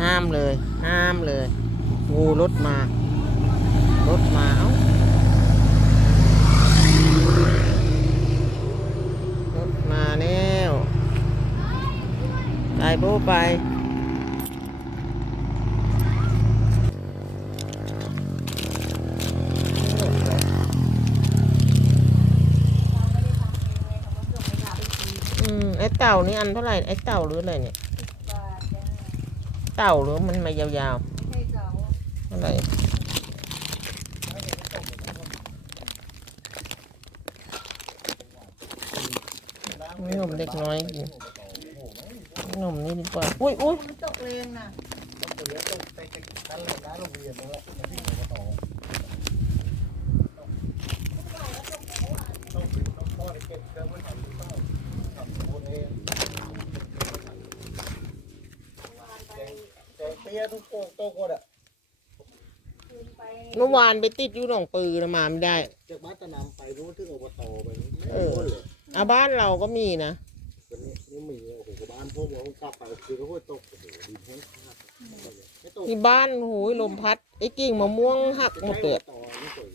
ห้ามเลย ห้ามเลย งูรถมารถมาเอ้ารถมาแล้วไปโบไปอืมไอ้เต่านี่อันเท่าไหร่ไอ้เต่าหรืออะไรเนี่ย เต่าหรือมันมายาวๆเท่าไหร่ขนมเด็กน้อยกินขนมนี่ดีกว่า อุ้ยอุ้ยมันตกแรงนะต้องเหลือต้องไปนั่นเลยนะโรงเรียนนั่นแหละมันที่อบตต้องถึงต้องพ่อได้เก็บเครื่องไว้ทำที่ต้องทำโมเอง แต่เตี้ยทุกโป่งโต๊ะหมดอะคืนไปเมื่อวานไปติดอยู่หนองปือนะมาไม่ได้ จากบ้านตะนำไปรู้ถึงอบตไปไม่เออรู้เลยอาบ้านเราก็มีนะวันนี้นี่มีโอ้โหบ้านพวกเรากลับไปคือเขาตกโอ้โหดินแห้งขาดไม่ตกที่บ้านโหยลมพัดไอ้กิ่งมะม่วงหักหมดเลยต่อไม่ตก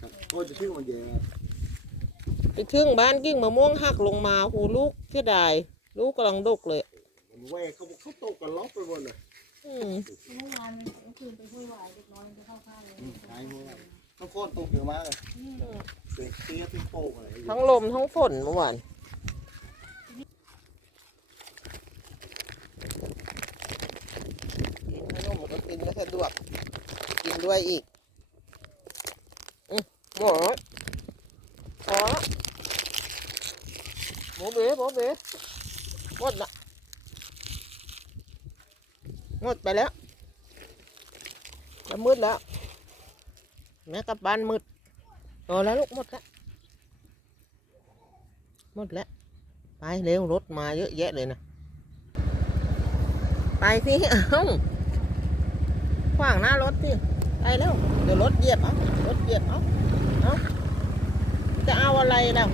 ครับโอ้จะชื่อมันแย่ไปถึงบ้านกิ่งมะม่วงหักลงมาโหลูกเสียดายลูกกำลังดกเลยมัน แหวกเขาบอกเขาตกกันล็อกไปหมดเลยอืมเมื่อวานเมื่อคืนไปห้วยหวายเด็กน้อยจะเข้าข้างเลยหายหัวต้องโคตรตกเยอะมากเลยเด็กเตี้ยที่โป่งอะไรทั้งลมทั้งฝนเมื่อวานกินขนมก็กินก็สะดวกกินด้วยอีกอืมหมดแล้วพอละหมูเบ๋หมูเบ๋หมดละห มดไปแล้ว จะมืดแล้วแม่กับบ้านมืดโตแล้วลูกหมดแล้วหมดแล้ว ไปเร็วรถมาเยอะแยะเลยนะ ไปสิเอ้าขวางหน้ารถสิไปแล้ว เดี๋ยวรถเหยียบเอารถเหยียบเอาเอาจะเอาอะไรแล้ว